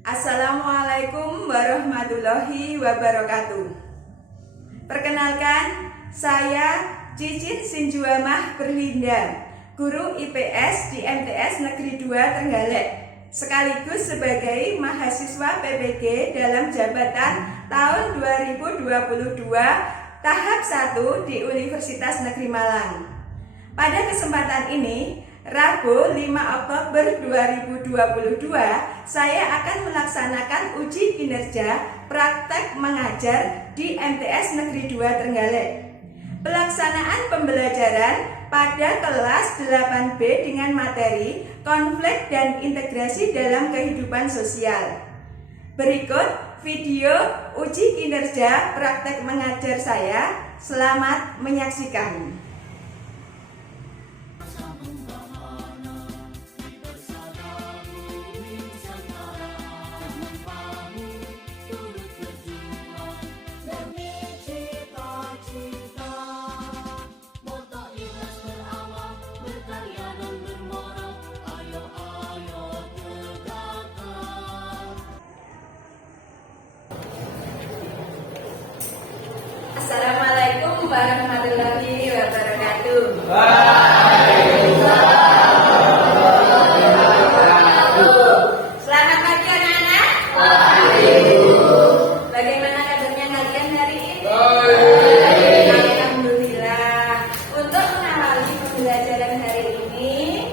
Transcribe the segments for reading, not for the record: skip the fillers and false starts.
Assalamualaikum warahmatullahi wabarakatuh. Perkenalkan, saya Cicit Sinjuamah Berlinda, guru IPS di MTS Negeri 2 Trenggalek, sekaligus sebagai mahasiswa PPG dalam jabatan tahun 2022 tahap 1 di Universitas Negeri Malang. Pada kesempatan ini, Rabu 5 Oktober 2022, saya akan melaksanakan uji kinerja praktek mengajar di MTS Negeri 2 Trenggalek. Pelaksanaan pembelajaran pada kelas 8B dengan materi konflik dan integrasi dalam kehidupan sosial. Berikut video uji kinerja praktek mengajar saya. Selamat menyaksikan. Assalamualaikum warahmatullahi wabarakatuh. Selamat pagi anak-anak. Bagaimana kabarnya kalian hari ini? Alhamdulillah. Untuk mengawali pembelajaran hari ini,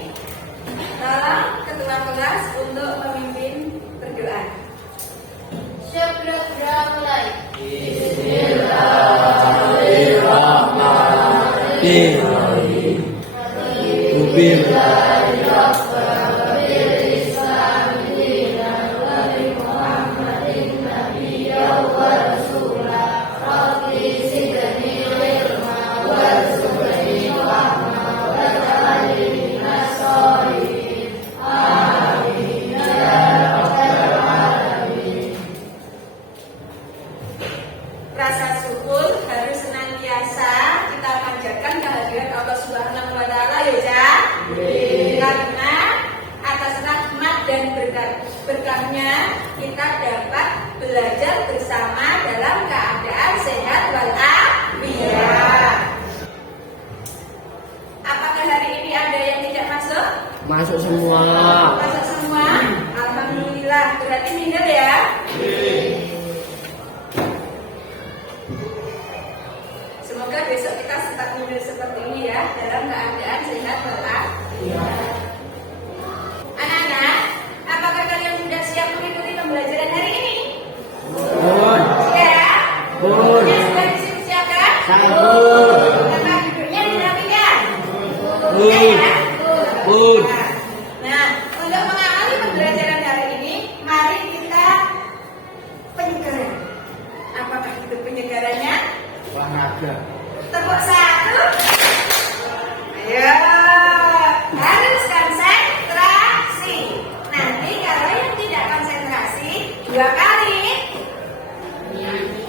tolong ketua kelas untuk memimpin berdoa. Sebelum doa mulai. Rasa syukur harus senantiasa kita panjatkan kehadiran Allah Subhanahu wa Ta'ala, ya, Cak. Karena atas rahmat dan berkahnya kita dapat belajar bersama dalam keadaan sehat walafiat. Apakah hari ini ada yang tidak masuk? Masuk semua. Masuk semua? Alhamdulillah. Berarti minder ya? Semoga besok kita tetap minder seperti ini ya, dalam keadaan sehat walafiat. Anak-anak, apakah kalian sudah siap mengikuti pembelajaran hari ini? Siap? Yang sudah disiapkan? Tempat duduknya dirapikan? Ya? Nah, untuk mengawali pembelajaran hari ini, mari kita penyegaran. Apakah itu penyegarannya? Olahraga. Tepuk satu. Ayo. Harus konsentrasi. Nanti kalau yang tidak konsentrasi 2 kali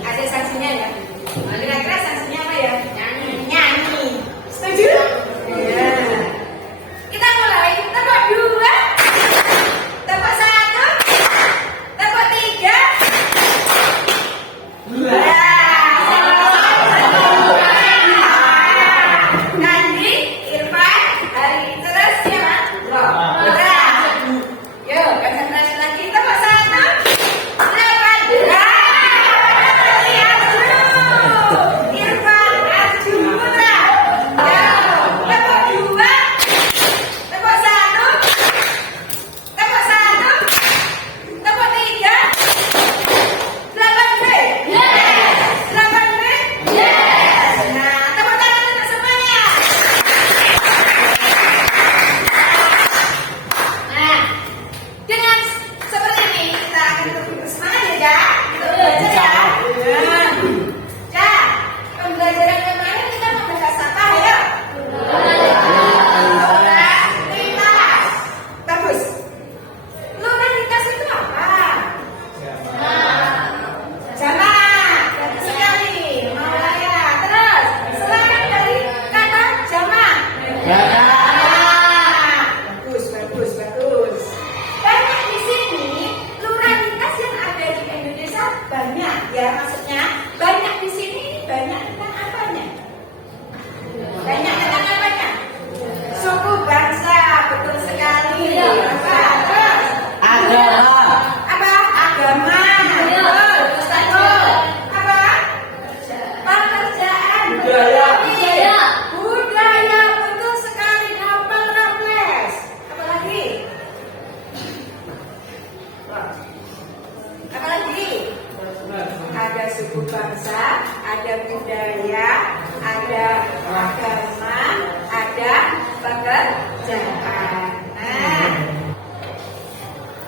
ada sanksinya ya. Kira-kira sanksinya apa ya? Nyanyi. Setuju? Ya. Kita mulai. Tepuk 2. Tepuk 1. Tepuk 3. Nandi, Irfan, hari terus ya, Pak. Yuk, konsentrasi lagi. Tepuk 1. Apalagi? Ada suku bangsa, ada budaya, ada agama, ada pekerjaan. Nah,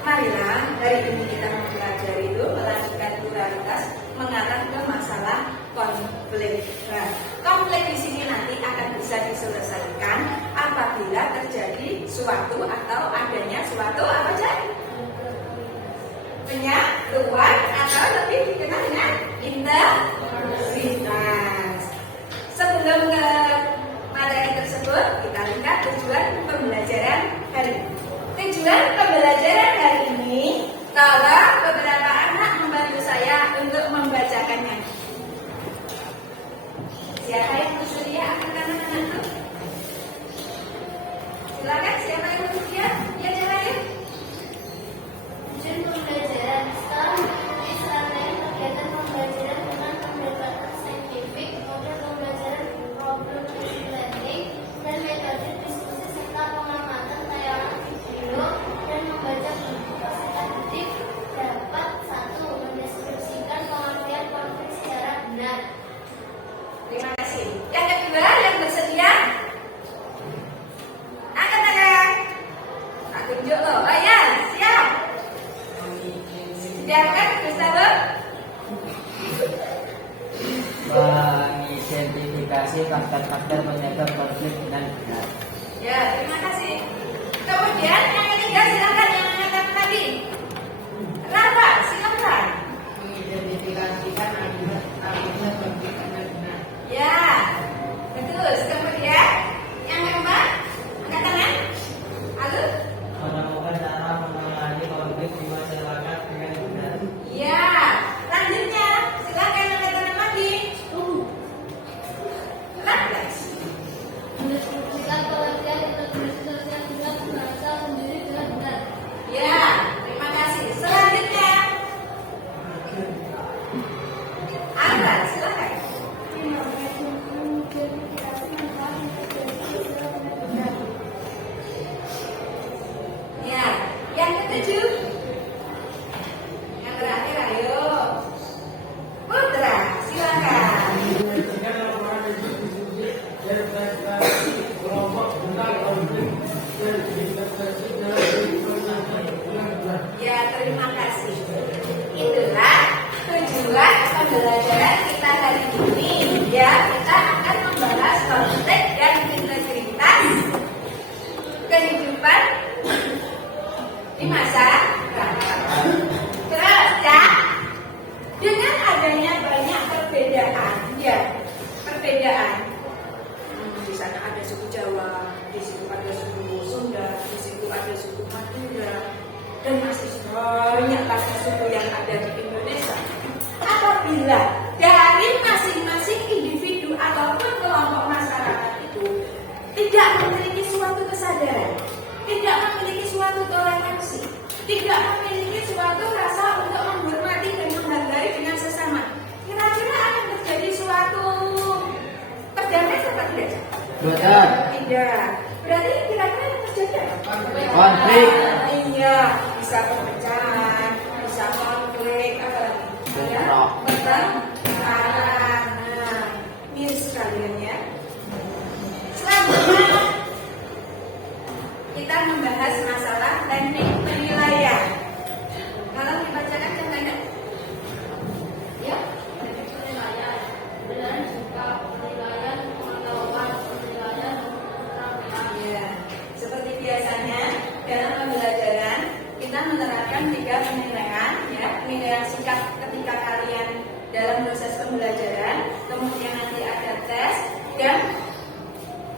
marilah dari ini kita mempelajari itu melanjutkan pluralitas mengarah ke masalah konflik. Nah, konflik di sini nanti akan bisa diselesaikan apabila terjadi suatu atau adanya suatu apa saja? Penyatuan atau lebih dikenal dengan integritas. Sebelum ke materi tersebut, kita lihat tujuan pembelajaran hari ini. Tujuan pembelajaran hari ini, kalau beberapa anak membantu saya untuk membacakannya. Siapa yang bersedia akan anak-anak? Silakan, siapa yang bersedia? Ya, silakan. Tujuan pembelajaran sekarang mengikuti serangkaian kegiatan pembelajaran dengan pendekatan saintifik, model pembelajaran problem learning, dan metode diskusi serta pengamatan tayangan video dan membaca buku peserta didik dapat 1. Mendeskripsikan pengertian konflik secara benar. Terima kasih. Yang kedua, yang bersedia? Angkat tangan. Tak tunjuk loh. Oh ya, siap. Siapkan, Gustavo. Mengidentifikasi faktor-faktor penyebab konflik dengan benar. Ya, terima kasih. Kemudian yang ketiga, silakan yang mengatakan tadi. Rafa, silakan. Mengidentifikasikan akibat konflik dengan benar. Ya, betul. Kemudian yang keempat, angkat tangan. Lalu, Menemukan cara menangani konflik di masyarakat dengan benar. ya, selanjutnya silakan angkat tangan lagi. Lantas. Mendeskripsikan pengertian integritas yang benar berasal sendiri dengan benar. Ya, terima kasih. Selanjutnya, Anda silakan. Ya, yang ketujuh, yang terakhir, ayo, Putra, silakan. Ya, terima kasih. Itulah tujuan pembelajaran kita hari ini. Ya, kita akan membahas konflik dan integritas kehidupan di masa depan. Terus ya, dengan adanya banyak perbedaan, ya, perbedaan. Di sana ada suku Jawa, di situ ada suku Sunda, di situ ada suku Madura, dan masih banyak lagi suku yang ada di Indonesia. Apabila dari masing-masing individu ataupun kelompok masyarakat itu tidak memiliki suatu kesadaran, tidak memiliki suatu toleransi, tidak memiliki suatu rasa untuk menghormati dan menghargai dengan sesama, kira-kira akan terjadi suatu perdamaian atau tidak? Benar. Tidak. Berarti kira-kira yang terjadi apa? Konflik. Iya, bisa perpecahan, bisa konflik, apa lagi? Bentrok. Pertengkaran. Nah, ini sekalian ya. Selanjutnya kita membahas masalah teknik penilaian. Kalau dibacakan contohnya, ya. Teknik penilaian dan juga penilaian pengetahuan, penilaian penampilan. Ya, seperti biasanya dalam pembelajaran kita menerapkan 3 penilaian, ya, penilaian sikap ketika kalian dalam proses pembelajaran, kemudian nanti ada tes dan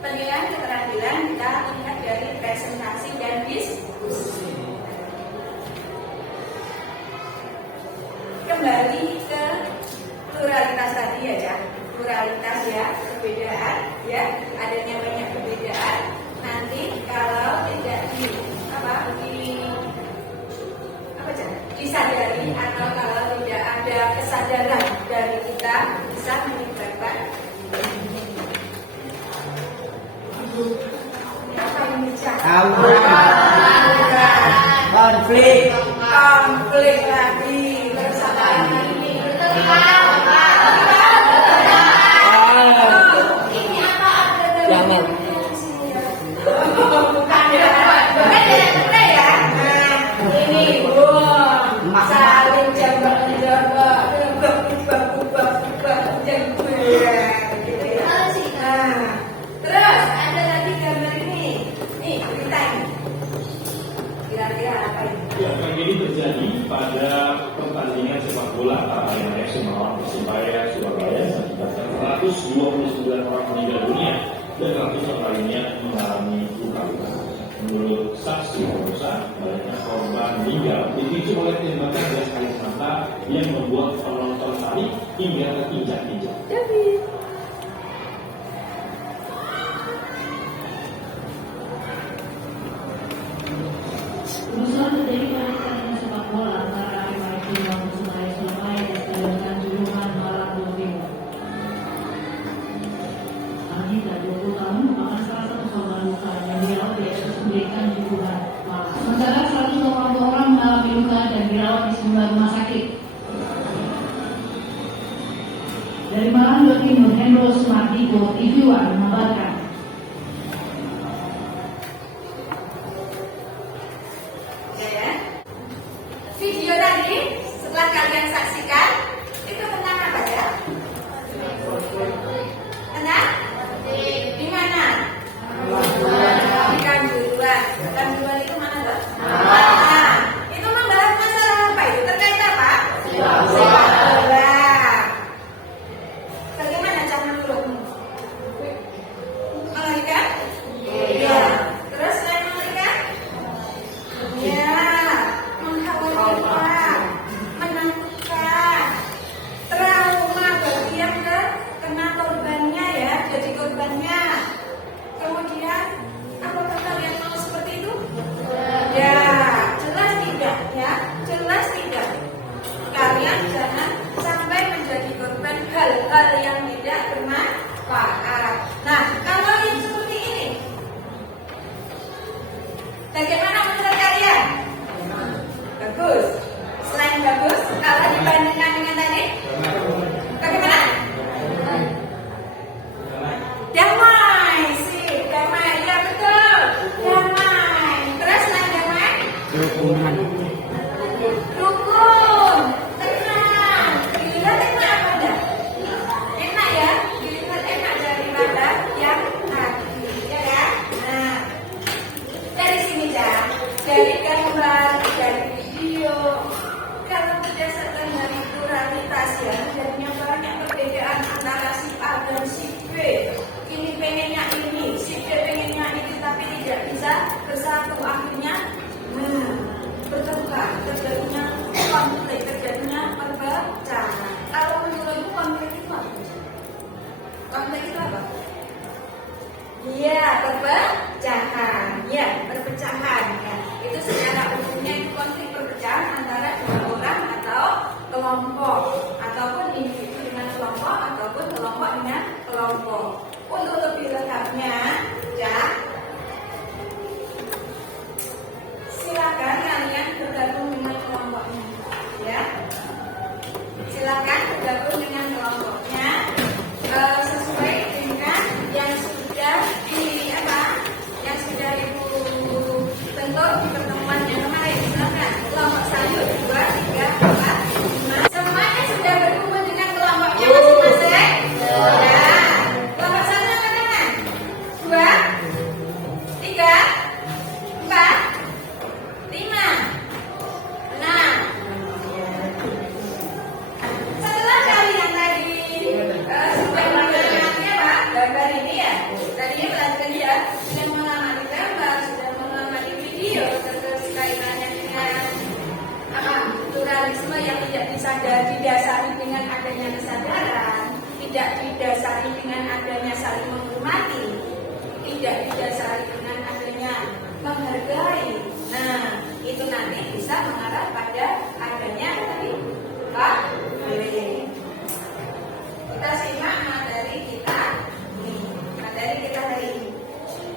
penilaian keterampilan kita lihat dari presentasi dan diskusi. Kembali ke pluralitas tadi ya, pluralitas ya, perbedaan ya, adanya banyak perbedaan. Nanti kalau tidak disadari atau kalau tidak ada kesadaran dari kita bisa menyebabkan apa yang Tawuran. Konflik. terjadi pada pertandingan sepak bola antara Arema FC melawan Persebaya Surabaya yang mengakibatkan 129 orang meninggal dunia dan ratusan lainnya mengalami luka-luka. Menurut saksi Rosa, banyaknya korban meninggal dipicu oleh tembakan gas air mata yang membuat penonton panik hingga terinjak-injak. Kerusuhan terjadi pada pertandingan sepak bola antara Arema FC melawan Persebaya Surabaya di Stadion Kanjuruhan Malang, Jawa Timur. Anita, 20 tahun, merupakan salah satu korban luka yang dirawat di RSUD Kanjuruhan Malang. Sementara 120 orang mengalami luka dan dirawat di sejumlah rumah sakit. Dari Malang, Jawa Timur, Hendro Sumartiko, TV1 mengabarkan. Video tadi setelah kalian saksikan itu tentang apa ya? Tentang di mana? Di Kanjuruhan. Kanjuruhan itu mana tuh? Nah, itu membahas masalah apa itu? Terkait apa? Sepak bola. Bagaimana cara menurutmu? Melarikan? Iya. Terus selain melarikan? Iya. Mengkhawatirkan, menakutkan, trauma bagi yang kena korbannya ya, jadi korbannya. Kemudian, apakah kalian mau seperti itu? Ya, jelas tidak ya, jelas tidak. Kalian jangan sampai menjadi korban hal-hal yang tidak bermanfaat. Nah, kalau yang seperti ini, bagaimana menurut kalian? Bagus. Selain bagus, kalau dibandingkan dengan tadi, bagaimana? Damai, sih, damai, ya betul, damai. Terus selain damai, rukun, tenang. Dilihat enak apa enggak? Enak ya, dilihat enak daripada yang tadi, ya kan? Nah, dari sini ya, dari gambar, dari video, kalau berdasarkan dari pluralitas ya, jadinya banyak perbedaan antara si A dan si B. Ini pengennya ini, si B pengennya ini, tapi tidak bisa bersatu. Akhirnya bertengkar, terjadinya konflik, terjadinya perpecahan. Kalau menurutku konflik itu apa? Konflik itu apa? Iya, perpecahan. Ya, perpecahan. Ya. Itu secara umumnya itu konflik perpecahan antara dua orang atau kelompok, ataupun individu dengan kelompok, ataupun kelompok dengan kelompok. Untuk lebih lengkapnya, ya, silakan kalian bergabung dengan kelompoknya. Ya, silakan bergabung dengan kelompoknya sesuai dengan yang sudah yang sudah ibu bentuk di pertemuan yang kemarin. Silakan kelompok sayur 2, 3, 4, 5. Semuanya sudah berkumpul dengan kelompoknya masing-masing. Ya. Kelompok satu angkat tangan. 2, 3, 4, 5, 6. Setelah kalian tadi sudah mengamati apa? Gambar ini ya. Tadinya perhatikan ya, sudah mengamati gambar, sudah mengamati video, terus kaitannya dengan pluralisme yang tidak didasari dengan adanya kesadaran, tidak didasari dengan adanya saling menghormati, tidak didasari dengan adanya menghargai. Nah, itu nanti bisa mengarah pada adanya tadi konflik. Kita simak materi kita hari ini.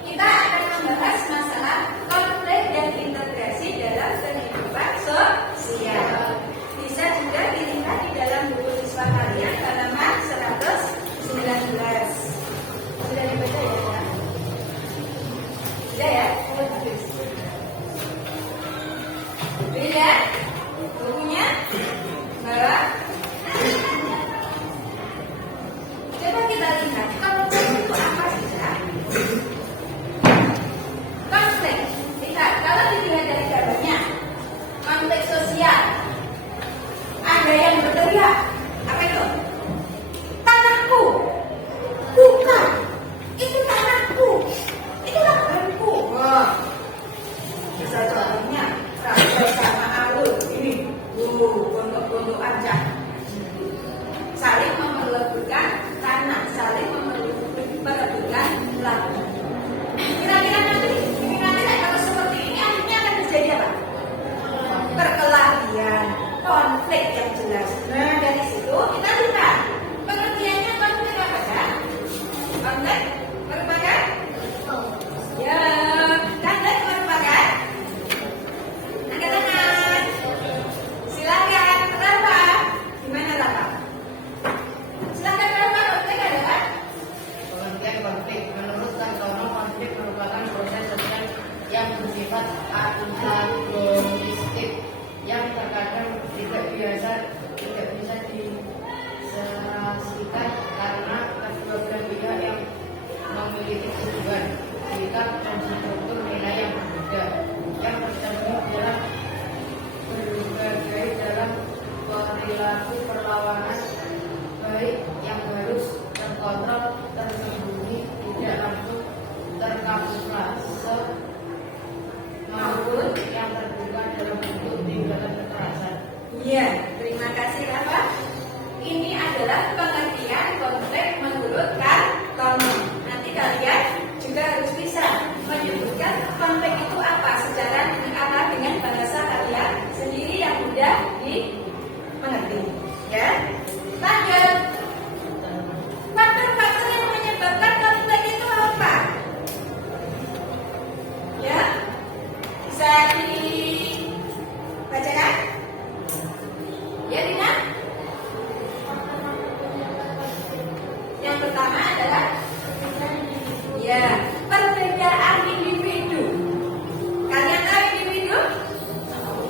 Kita akan membahas masalah konflik dan integrasi dalam kehidupan sosial. Bisa juga dilihat di dalam buku siswa kalian halaman 119. Sudah dibaca ya? Sudah ya? Bagus. Lihat. ada yang berteriak, apa itu? Tanahku, bukan, itu tanahku, itu lahanku. Wah, bisa contohnya Rafael sama Alul ini, untuk aja saling memelebutkan tanah, saling memelebutkan lahan. Kira-kira nanti kalau seperti ini akhirnya akan terjadi apa? Perkelahian, konflik yang jelas. Nah, dari situ kita lihat pengertiannya konflik apa kan? Konflik merupakan ya, konflik merupakan angkat tangan. Silakan, kenapa? Gimana Rafa? Silakan Rafa, konflik adalah Pengertian konflik menurut Santono, konflik merupakan proses sosial yang bersifat antagonistik yang terkadang tidak bisa diserasikan karena kedua belah pihak yang memiliki tujuan, sikap dan struktur nilai yang berbeda yang tercermin dalam berbagai dalam perilaku perlawanan, baik yang harus terkontrol, tersembunyi, tidak langsung terkamuflase maupun yang terbuka dalam bentuk tindakan kekerasan. iya, terima kasih Rafa. Ini adalah pengertian konflik menurut Kartono. Nanti kalian juga harus bisa menyebutkan konflik itu apa secara dengan bahasa kalian sendiri yang mudah dimengerti. Ya, lanjut. Faktor-faktor yang menyebabkan konflik itu apa? Ya, bisa dibacakan? Ya, Dina? Yang pertama adalah ya, perbedaan individu. Kalian tahu individu?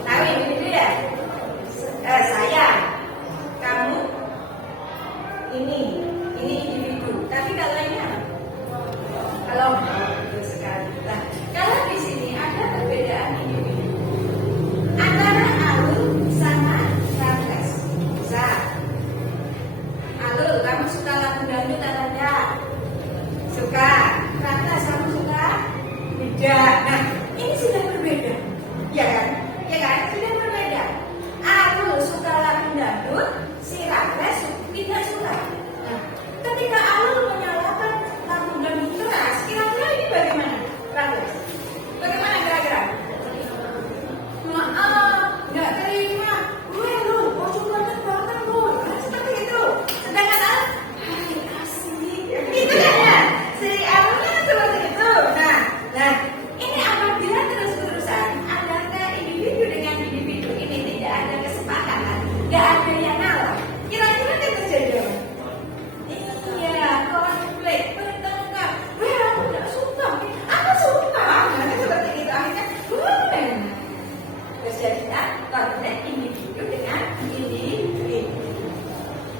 Tahu individu ya? Saya, kamu, ini individu. Tapi kalau ini apa? Kalau betul sekali. Nah, kalau di sini ada perbedaan individu antara Alul sama Raffles. Bisa. Alul, kamu suka lagu dangdut atau enggak? Suka. Raffles, kamu suka? Tidak. Nah, ini sudah berbeda. Ya kan? Ya kan? Sudah berbeda. Alul suka lagu dangdut, si Raffles tidak suka. Nah, ketika Alul menyalakan lagu dangdut keras, kira-kira ini bagaimana? Raffles, bagaimana kira-kira? Maaf, nggak terima. Gue lu, kocok banget lu. Nah, seperti itu. Sedangkan Alul, hai asik. Gitu kan ya? Si Alulnya seperti itu. Nah, ini apabila terus-terusan antara individu dengan individu ini tidak ada kesepakatan, nggak ada yang ngalah, kira-kira akan terjadi apa? Iya, konflik, bertengkar. Aku nggak suka. Aku suka. Nah, seperti itu akhirnya. Terjadinya konflik individu dengan individu.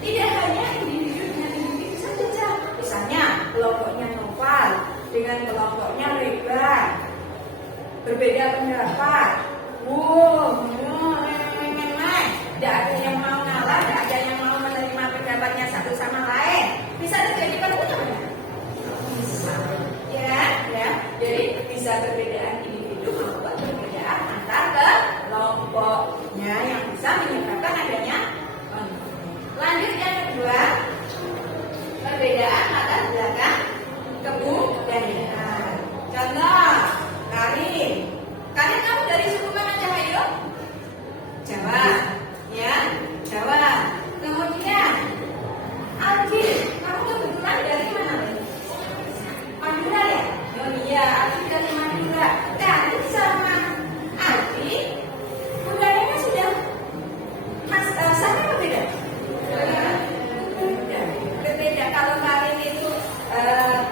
Tidak hanya individu dengan individu saja. Misalnya kelompoknya Noval dengan kelompoknya Reba berbeda pendapat. Tidak ada yang mau ngalah, tidak ada yang mau menerima pendapatnya satu sama lain. Bisa terjadi konflik apa? Bisa. Ya. Jadi bisa perbedaan individu maupun perbedaan antar kelompoknya yang bisa menyebabkan adanya konflik. Lanjut yang kedua, perbedaan latar belakang kebudayaan. Contoh, Karin, kamu dari suku mana Cahayu? Jawa, ya, Jawa. Kemudian, Aldi, kamu kebetulan dari mana? Madura ya? Oh iya, Aldi dari Madura. Karin sama Aldi, budayanya sudah sama atau beda? Berbeda. Kalau Karin itu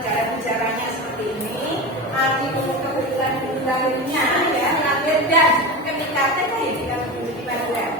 cara bicaranya seperti ini, Aldi kebetulan lahirnya ya, lahir dan kenikahnya ya di Madura.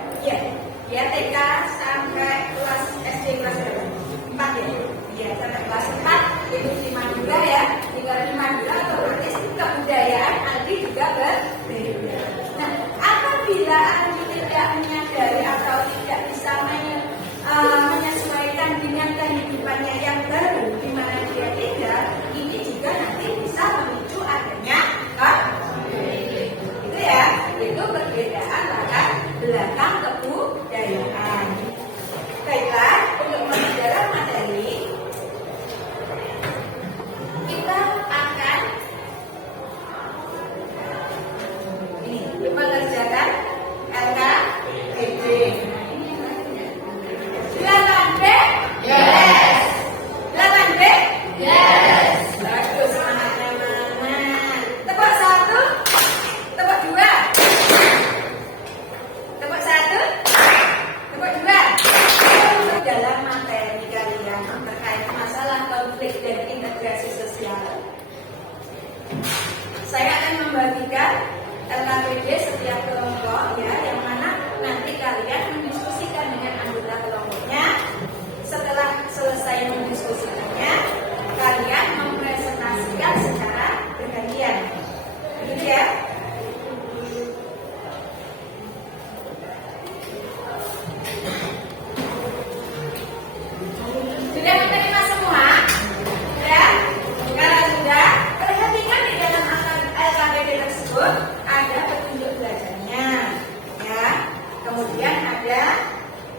Kemudian ada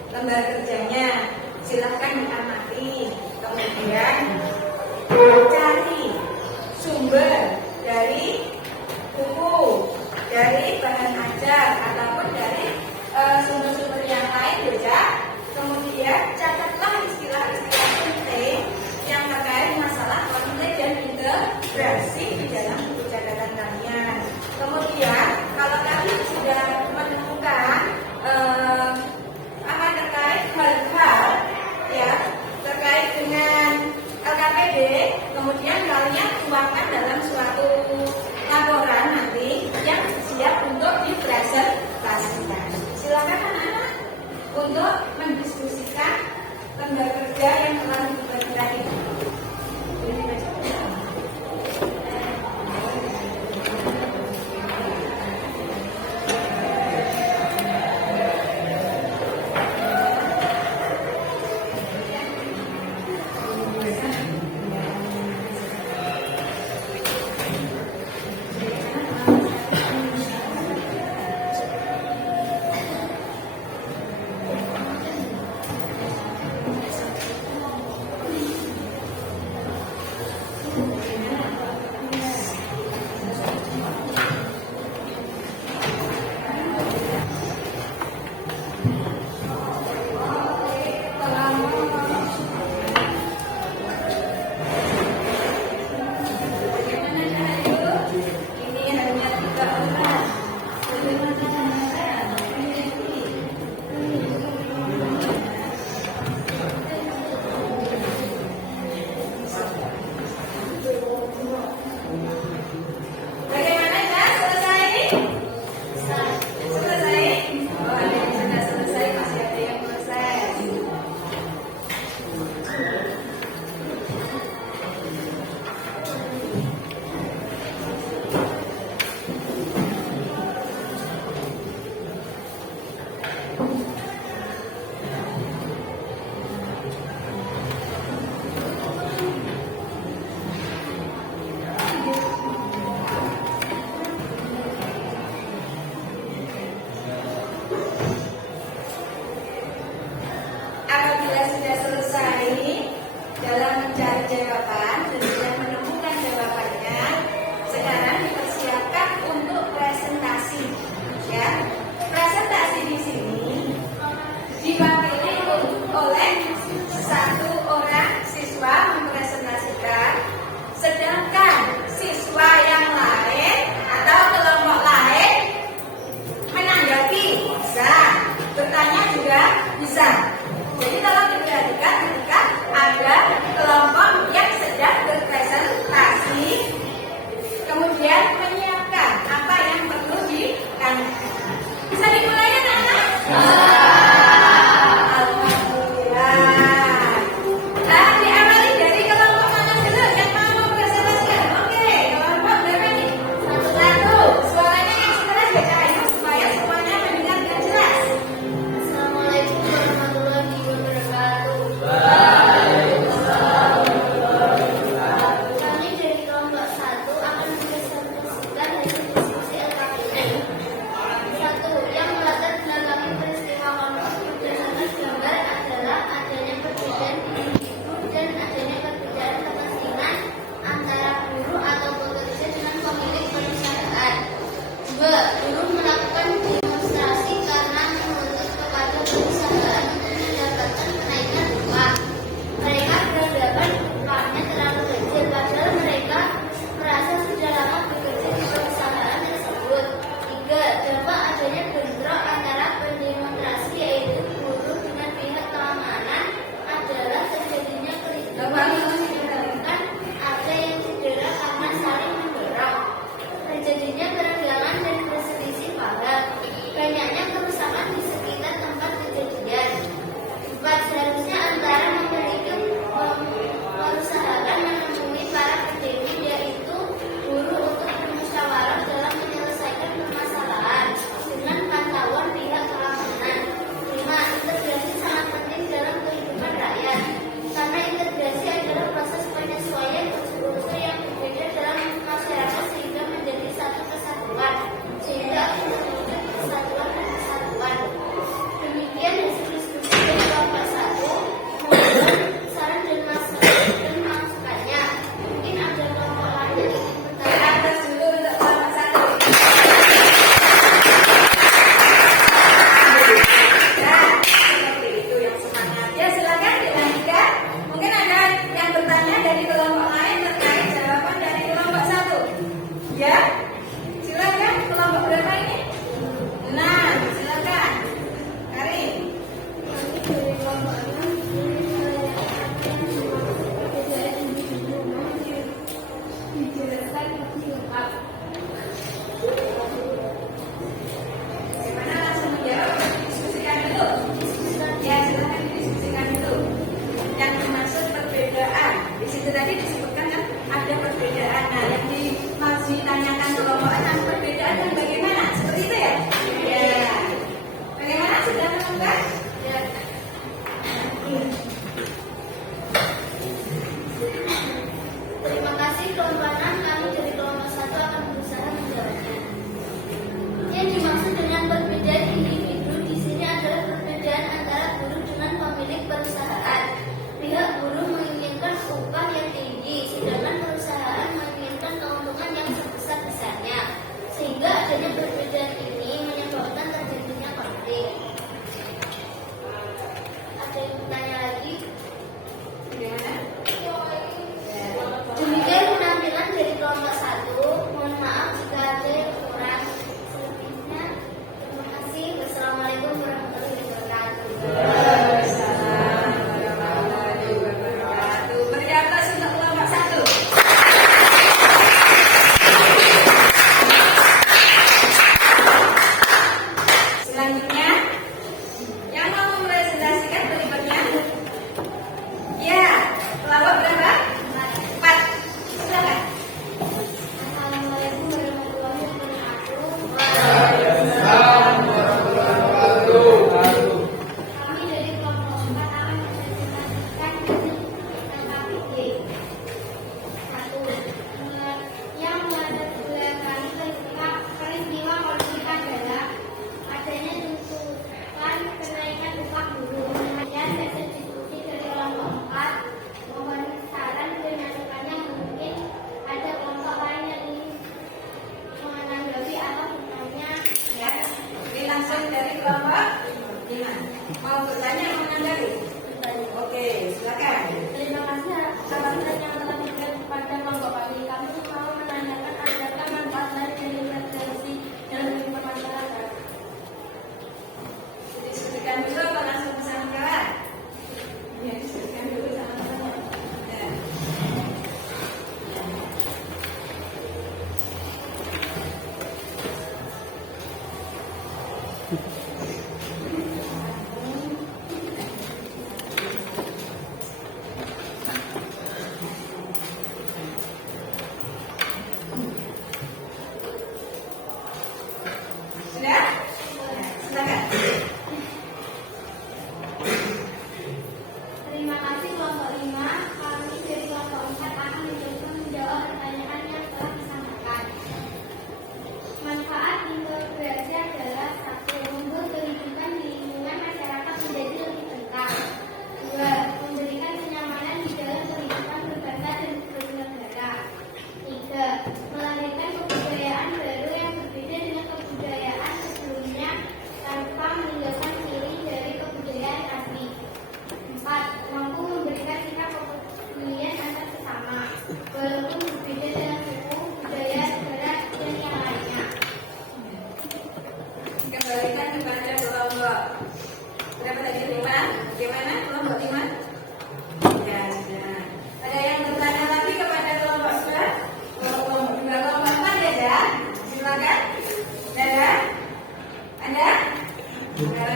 lembar kerjanya, silahkan diamati. Kemudian cari sumber dari buku, dari bahan ajar ataupun dari sumber-sumber yang lain ya. Kemudian catatlah istilah-istilah penting yang terkait masalah konflik dan integrasi di dalam buku catatan kalian. Kemudian kalau kalian sudah menemukan terkait hal-hal ya terkait dengan LKPD, kemudian kalian tuangkan dalam suatu laporan nanti yang siap untuk dipresentasikan. Silakan anak-anak untuk mendiskusikan lembar kerja yang telah dibuat tadi.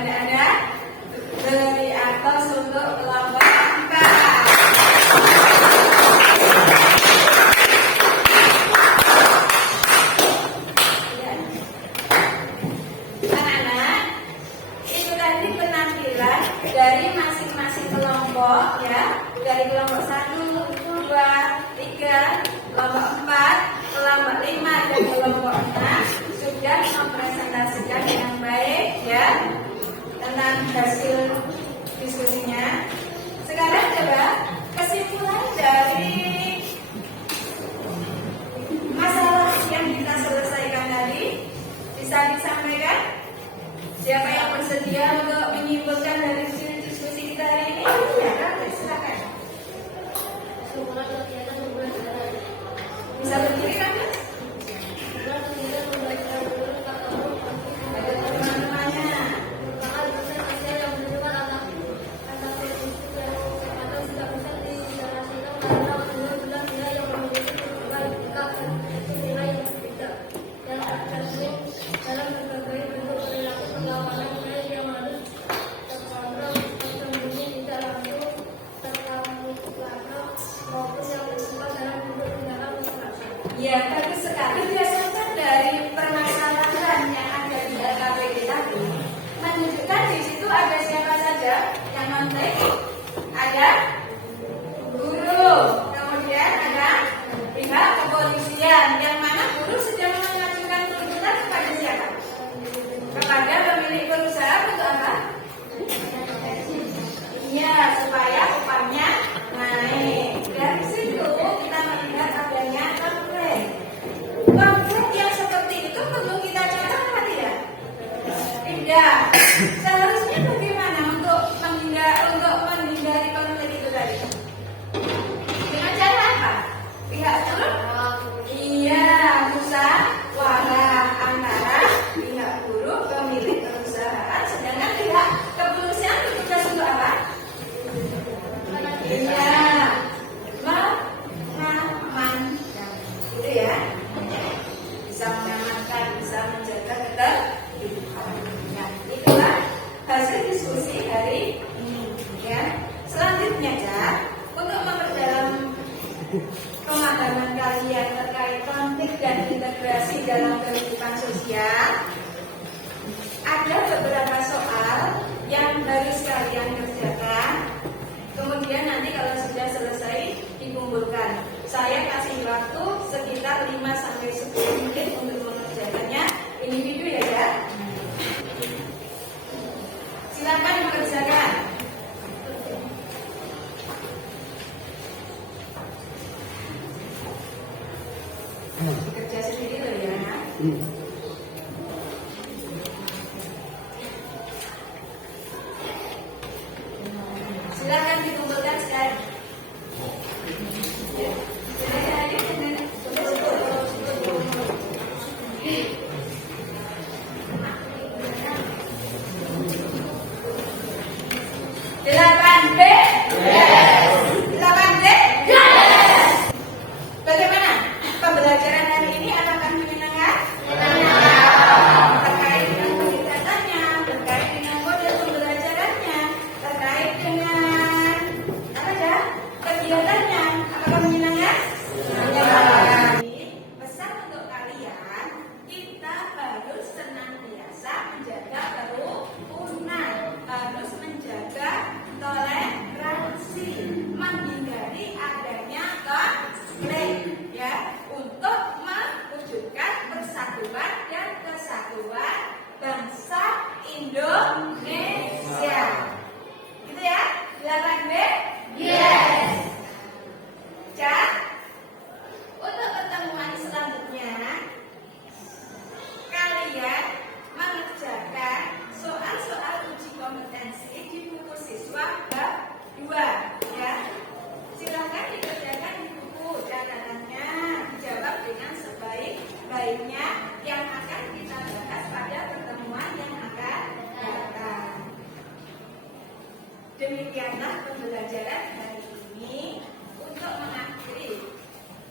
Ada lebih atas untuk kelompok 4. Anak-anak, itu tadi penampilan dari masing-masing kelompok ya, dari kelompok 1, 2, 3, kelompok 4, kelompok 5 dan kelompok 6 sudah mempresentasikan dengan baik ya tentang hasil diskusinya. Sekarang coba kesimpulan dari masalah yang kita selesaikan tadi bisa disampaikan. Siapa yang bersedia untuk menyimpulkan dari diskusi kita hari ini? Ya, silakan. Semua kegiatan pembelajaran. Bisa berdiri kan? Semua kegiatan pembelajaran dulu ketemu Ada teman-temannya. merupakan proses hasil yang menentukan anak prinsip yang atau tidak bisa dijelaskan karena benar-benar dia yang memiliki berbeda dan nilai yang berbeda dan tercermin dalam berbagai bentuk perilaku perlawanan nilai yang harus terkontrol tersembunyi tidak langsung terkamuflase maupun yang bersifat dalam bentuk tindakan kekerasan. Ya, bagus sekali. Biasanya dari permasalahan yang ada di LKPD tadi menunjukkan di situ ada siapa saja yang mentek, ada guru, kemudian ada pihak kepolisian, yang mana guru sedang mengajukan tuntutan kepada siapa? Kepada pemilik perusahaan untuk apa? Iya, supaya upahnya naik. Dari situ kita melihat adanya konflik. Konflik yang seperti itu perlu kita catat apa tidak? Tidak. Seharusnya bagaimana untuk menghindari konflik itu tadi? Dengan cara apa? Pihak guru? Iya, musyawarah antara pihak guru, pemilik perusahaan, sedangkan pihak kepolisian bertugas untuk apa? Iya, mengamankan, gitu ya. Bisa mengamankan, bisa menjaga ketertiban. Nah, itulah hasil diskusi hari ini. Ya, selanjutnya ya, untuk memperdalam pemahaman kalian terkait konflik dan integrasi dalam kehidupan sosial, ada beberapa soal yang harus kalian kerjakan. Kemudian nanti kalau sudah selesai dikumpulkan. Saya kasih waktu sekitar 5-10 menit untuk mengerjakannya individu ya. Silakan mengerjakan. Kerja sendiri loh ya. Silakan dikumpulkan sekarang. Ya. Silakan aja. Delapan B. Delapan D. Bagaimana pembelajaran hari ini? Apakah menyenangkan? Terkait dengan kegiatannya, terkait dengan model pembelajarannya, terkait dengan apa ya? Kegiatannya, apakah menyenangkan? Menyenangkan. Pesan untuk kalian, kita harus senantiasa menjaga kerukunan, harus menjaga toleransi, menghindari adanya konflik ya, untuk mewujudkan persatuan dan kesatuan bangsa Indonesia. Gitu ya? 8B? Yes. Cak, untuk pertemuan selanjutnya kalian mengerjakan soal-soal uji kompetensi di buku siswa bab 2 ya. Silakan dikerjakan di buku catatannya, dijawab dengan sebaik-baiknya yang akan kita bahas pada pertemuan yang akan datang. Demikianlah pembelajaran hari ini. Untuk mengakhiri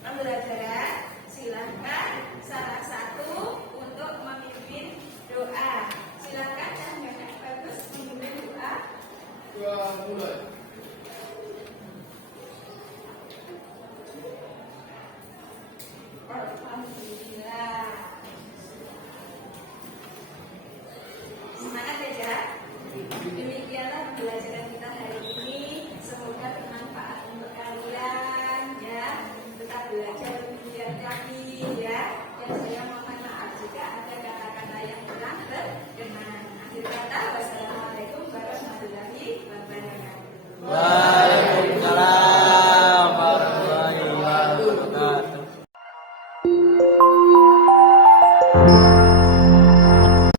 pembelajaran, silakan salah satu untuk memimpin doa. Silakan, yang bagus. mulut.